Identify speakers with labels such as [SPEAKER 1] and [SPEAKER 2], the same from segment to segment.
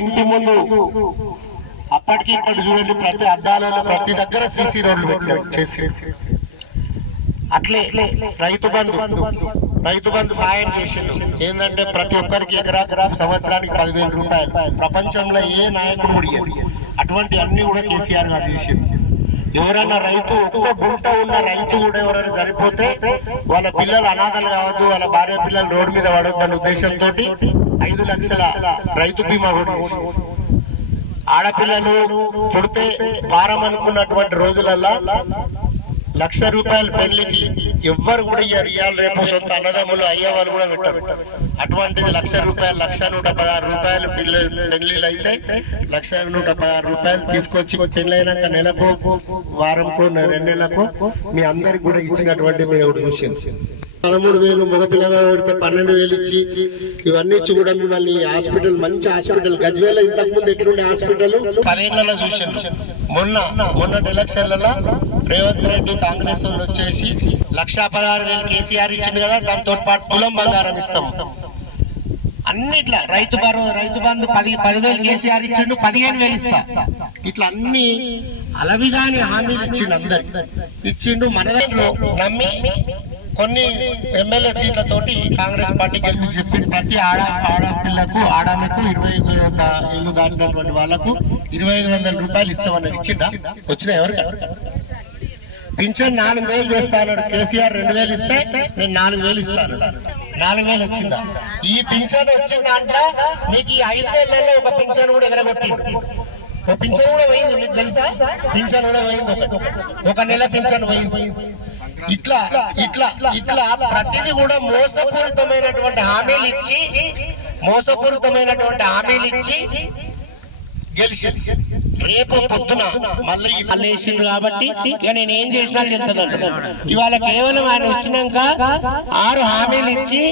[SPEAKER 1] ఇంటి ముందు. అప్పటికి ఇప్పటి చూడండి ప్రతి అద్దాలలో ప్రతి దగ్గర సీసీ రోడ్లు పెట్టిన చేసి. అట్లే రైతు బంధు. రైతు బంధు సాయం చేసిండు. ఏంటంటే ప్రతి ఒక్కరికి ఎకరాకు సంవత్సరానికి పదివేల రూపాయలు. ప్రపంచంలో ఏ నాయకుడు కూడా అటువంటి అన్ని కూడా కేసీఆర్ గారు చేసిండు. ఎవరైనా రైతు ఒక్క గుంట ఉన్న రైతు కూడా ఎవరైనా చనిపోతే వాళ్ళ పిల్లలు అనాథలు కావద్దు వాళ్ళ భార్య పిల్లలు రోడ్డు మీద పడొద్దు అనే ఉద్దేశంతో ఐదు లక్షల రైతు బీమా కూడా ఆడపిల్లలు పుడితే వారం అనుకున్నటువంటి రోజులల్లా లక్ష రూపాయల పెళ్ళికి ఎవ్వరు కూడా ఇయ్యారు. ఇవాళ రేపు సొంత అన్నదమ్ములు అయ్యే వాళ్ళు కూడా పెట్టారు. అటువంటిది లక్ష రూపాయలు లక్ష నూట పదహారు రూపాయలు పెళ్ళిళ్ళు అయితే లక్ష నూట పదహారు రూపాయలు తీసుకొచ్చి పెళ్ళైనాక నెలకు వారంకు రెండు నెలకు మీ అందరికి కూడా ఇచ్చినటువంటి మీరు ఒకటి చూసింది పదమూడు వేలు మగ పిల్లలు పెడితే పన్నెండు వేలు ఇచ్చి ఇవన్నీ ఇచ్చి కూడా మిమ్మల్ని హాస్పిటల్ మంచి హాస్పిటల్ గజ్వేల ఇంతకు ముందు ఎట్లుండే హాస్పిటల్? పదేళ్ళలో చూసాను మొన్న మొన్న ఎలక్షన్లలో రేవంత్ రెడ్డి కాంగ్రెస్ వాళ్ళు వచ్చేసి లక్షా పదహారు వేలు కేసీఆర్ ఇచ్చింది కదా దాంతో పాటు కులం బంగారం ఇస్తాం అన్నిట్లా రైతు బరో రైతు బంధు పది పదివేలు కేసీఆర్ ఇచ్చిండు పదిహేను వేలు ఇస్తా. ఇట్లా అన్ని అలవిగాని హామీలు ఇచ్చిండు అందరికి ఇచ్చిండు మన నమ్మి కొన్ని ఎమ్మెల్యే సీట్లతోటి కాంగ్రెస్ పార్టీ గెలిపి చెప్పిన ప్రతి ఆడ ఆడపిల్లకు ఆడామెకు ఇరవై ఇల్లు దాటినటువంటి వాళ్ళకు ఇరవై ఐదు వందల రూపాయలు ఇస్తామని ఇచ్చిందా వచ్చిన ఎవరు పింఛన్ నాలుగు వేలు చేస్తాను కేసీఆర్ రెండు వేలు ఇస్తే నేను నాలుగు వేలు ఇస్తాను. నాలుగు వేలు వచ్చిందా? ఈ పింఛన్ వచ్చిందంటే మీకు ఈ ఐదు వేలలో ఒక పింఛన్ కూడా ఎగరగొట్టి ఒక పింఛన్ కూడా పోయింది మీకు తెలుసా? పింఛన్ కూడా పోయింది. ఒక నెల పింఛన్ పోయింది. ఇట్లా ఇట్లా ఇట్లా ప్రతిదీ కూడా మోసపూరితమైనటువంటి హామీలు ఇచ్చి మోసపూరితమైనటువంటి హామీలు ఇచ్చి గెలిచి రేపు పొద్దున మళ్ళీ మళ్ళీ వేసిండు కాబట్టి ఇక నేను ఏం చేసినా చెప్తాను ఇవాళ కేవలం ఆయన వచ్చినాక ఆరు హామీలు ఇచ్చి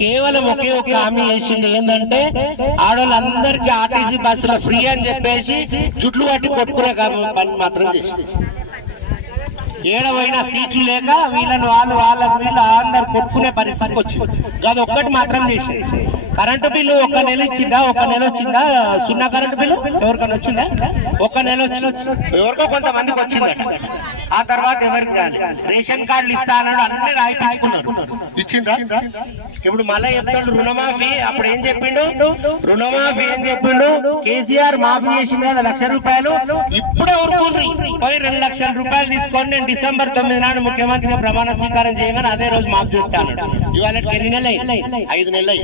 [SPEAKER 1] కేవలం ఒకే ఒక్క హామీ వేసిండు. ఏంటంటే ఆడవాళ్ళందరికీ ఆర్టీసీ బస్సులో ఫ్రీ అని చెప్పేసి జుట్లు పట్టి కొట్టుకునే పని మాత్రం చేసి ఏడవైనా సీట్లు లేక వీళ్ళని వాళ్ళు వాళ్ళని వీళ్ళు అందరు కొట్టుకునే పరిస్థితికి వచ్చింది. అది ఒక్కటి మాత్రం చేసి. కరెంటు బిల్లు ఒక నెల ఇచ్చిందా? ఒక నెల వచ్చిందా? సున్నా కరెంటు బిల్లు? ఎవరికైనా వచ్చిందా? ఒక నెల వచ్చి ఎవరికో కొంతమందికి వచ్చిందట. ఆ తర్వాత ఎవరికి రేషన్ కార్డులు ఇస్తానని అన్ని రాయిపించుకున్నారు. ఇచ్చిండ్రా? ఇప్పుడు మళ్ళీ చెప్తాడు రుణమాఫీ. అప్పుడు ఏం చెప్పిండు? రుణమాఫీ ఏం చెప్పిండు? కేసీఆర్ మాఫీ కదా లక్ష రూపాయలు. ఇప్పుడే ఊరుకుండ్రి. పోయి రెండు లక్షల రూపాయలు తీసుకొని నేను డిసెంబర్ తొమ్మిది నాడు ముఖ్యమంత్రిగా ప్రమాణ స్వీకారం చేయమని అదే రోజు మాఫ్ చేస్తాను ఇవాళ ఎన్ని నెలలు ఐదు నెలలు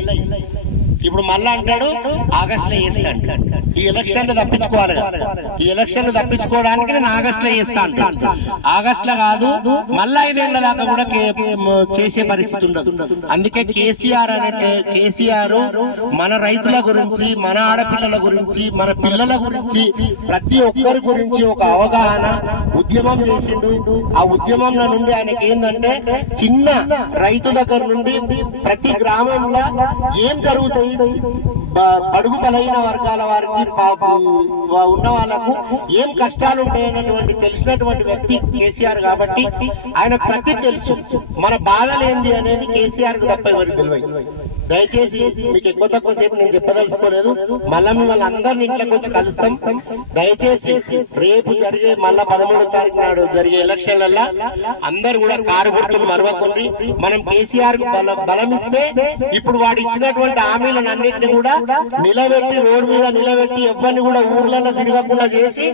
[SPEAKER 1] ఇప్పుడు మళ్ళా అంటాడు ఆగస్ట్లో అంటాడు. ఈ ఎలక్షన్లు తప్పించుకోవాలి ఈ ఎలక్షన్లు తప్పించుకోవడానికి నేను ఆగస్ట్లో చేస్తా ఆగస్ట్లో కాదు మళ్ళా ఐదేళ్ళ దాకా కూడా చేసే పరిస్థితి ఉండదు. అందుకే కేసీఆర్ అనే కేసీఆర్ మన రైతుల గురించి మన ఆడపిల్లల గురించి మన పిల్లల గురించి ప్రతి ఒక్కరి గురించి ఒక అవగాహన ఉద్యమం చేసిండు. ఆ ఉద్యమంలో నుండి ఆయనకి ఏంటంటే చిన్న రైతు దగ్గర నుండి ప్రతి గ్రామంలో ఏం జరుగుతాయి? బడుగు బలహీన వర్గాల వారికి ఉన్న వాళ్ళకు ఏం కష్టాలు ఉంటాయి తెలిసినటువంటి వ్యక్తి కేసీఆర్ కాబట్టి ఆయన ప్రతి తెలుసు. మన బాధలేంది అనేది కేసీఆర్ తప్ప ఎవరికి తెలియదు దయచేసి మీకు ఎక్కువ తక్కువ సేపు నేను చెప్పదలుచుకోలేదు. మళ్ళా మిమ్మల్ని అందరిని ఇంట్లోకి వచ్చి కలుస్తాం. దయచేసి రేపు జరిగే మళ్ళా పదమూడో తారీఖు నాడు జరిగే ఎలక్షన్లలో అందరు కూడా కారు గుర్తులు మరవకుండి. మనం కేసీఆర్కు బలం ఇస్తే ఇప్పుడు వాడు ఇచ్చినటువంటి హామీలను అన్నింటినీ కూడా నిలబెట్టి రోడ్డు మీద నిలబెట్టి ఎవరిని కూడా ఊర్లలో తిరగకుండా చేసి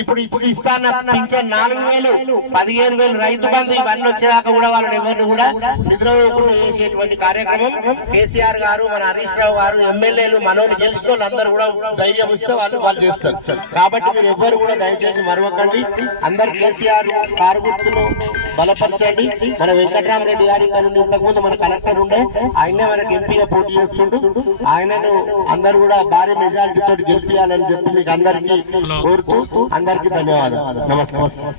[SPEAKER 1] ఇప్పుడు ఇచ్చి ఇస్తాన పింఛన్ నాలుగు వేలు పదిహేను వేలు రైతు బంధు ఇవన్నీ వచ్చేదాకా కూడా వాళ్ళని ఎవరిని కూడా నిద్రపోకుండా చేసేటువంటి కార్యక్రమం కేసీఆర్ గారు మన హరీష్ రావు గారు ఎమ్మెల్యేలు మనోళ్ళు గెలిచిన వాళ్ళందరూ కూడా ధైర్యం ఇస్తే వాళ్ళు వాళ్ళు చేస్తారు. కాబట్టి మీరు ఎవ్వరు కూడా దయచేసి మరవకండి. అందరు కేసీఆర్ కారు గుర్తులు బలపరచండి. మన వెంకటరామరెడ్డి గారి గారు ఇంతకుముందు మన కలెక్టర్ ఉండే ఆయనే మనకి ఎంపీగా పోటీ చేస్తుండు. ఆయనను అందరు కూడా భారీ మెజారిటీ తోటి గెలిపించాలని చెప్పి మీకు అందరికీ కోరుతూ అందరికీ ధన్యవాదాలు. నమస్కారం.